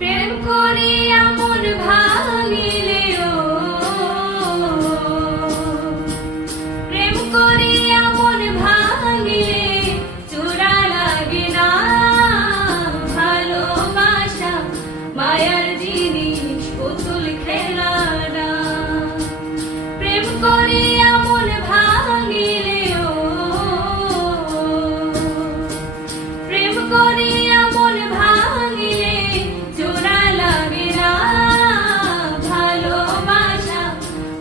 প্রেম করিয়া মন ভাঙিলেও, প্রেম করিয়া মন ভাঙিলে চূড়া লাগে না। ভালোবাসা মায়ার জিনিস, পুতুল খেলা না। প্রেম করিয়া মন ভাঙিলেও, প্রেম করিয়া মন ভাঙিলে চূড়া লাগে না। ভালোবাসা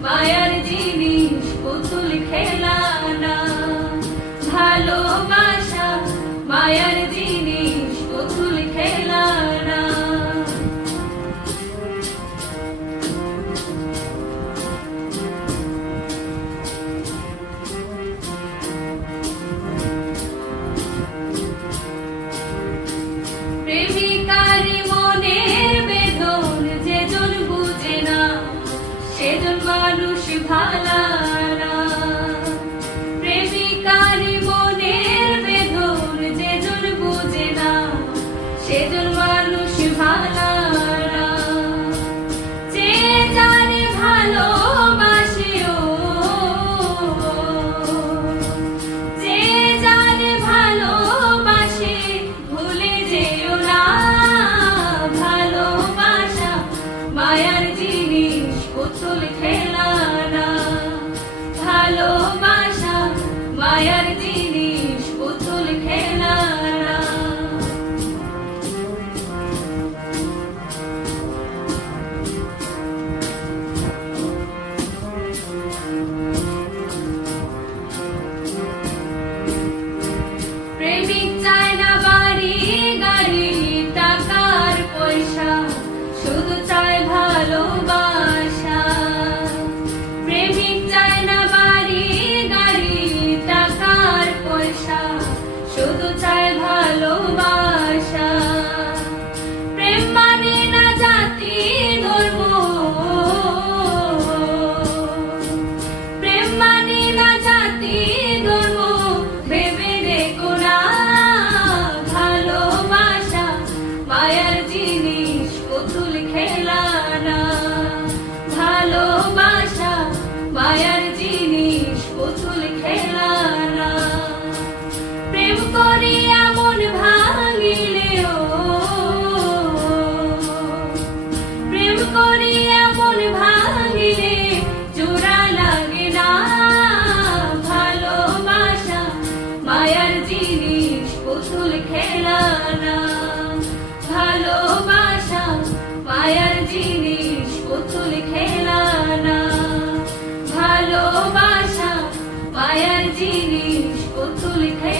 মায়ার জিনিস, পুতুল খেলা না। ভালোবাসা মায়ার জিনিস, পুতুল খেলা না। প্রেমিকারি মনের বেদন যেজন বুঝে না, সেজন মানুষ ভালা না। প্রেমিকারি মনের বেদন যেজন বুঝে না, সেজন মানুষ ভালা না। যে জানে ভালোবাসেও, যে জানে ভালোবাসে ভুলে যেও না। ভালোবাসা মায়ার জিনিস, পুতুল খেলা না। ভালোবাসা মায়ার জিনিস, পুতুল খেলা না। প্রেমিক চায় না বাড়ি গাড়ি টাকার পয়সা, শুধু চায় ভালোবাসা। প্রেমিক চায় না বাড়ি গাড়ি টাকার পয়সা, শুধু চায় ভালোবাসা। প্রেম মানে না জাতি ধর্ম, প্রেম মানে না জাতি ধর্ম, ভেবে দেখো না। ভালোবাসা মায়ার জিনিস, পুতুল খেলা না। ভালোবাসা মায়ার জিনিস, পুতুল খেলা না। প্রেম করিয়া মন ভাঙিলেও, প্রেম করিয়া মন ভাঙিলে চূড়া লাগে না। ভালোবাসা মায়ার জিনিস, পুতুল খেলা না। ভালোবাসা মায়ার জিনিস, পুতুল খেলা না। ভালোবাসা মায়ার জিনিস, পুতুল খেলা।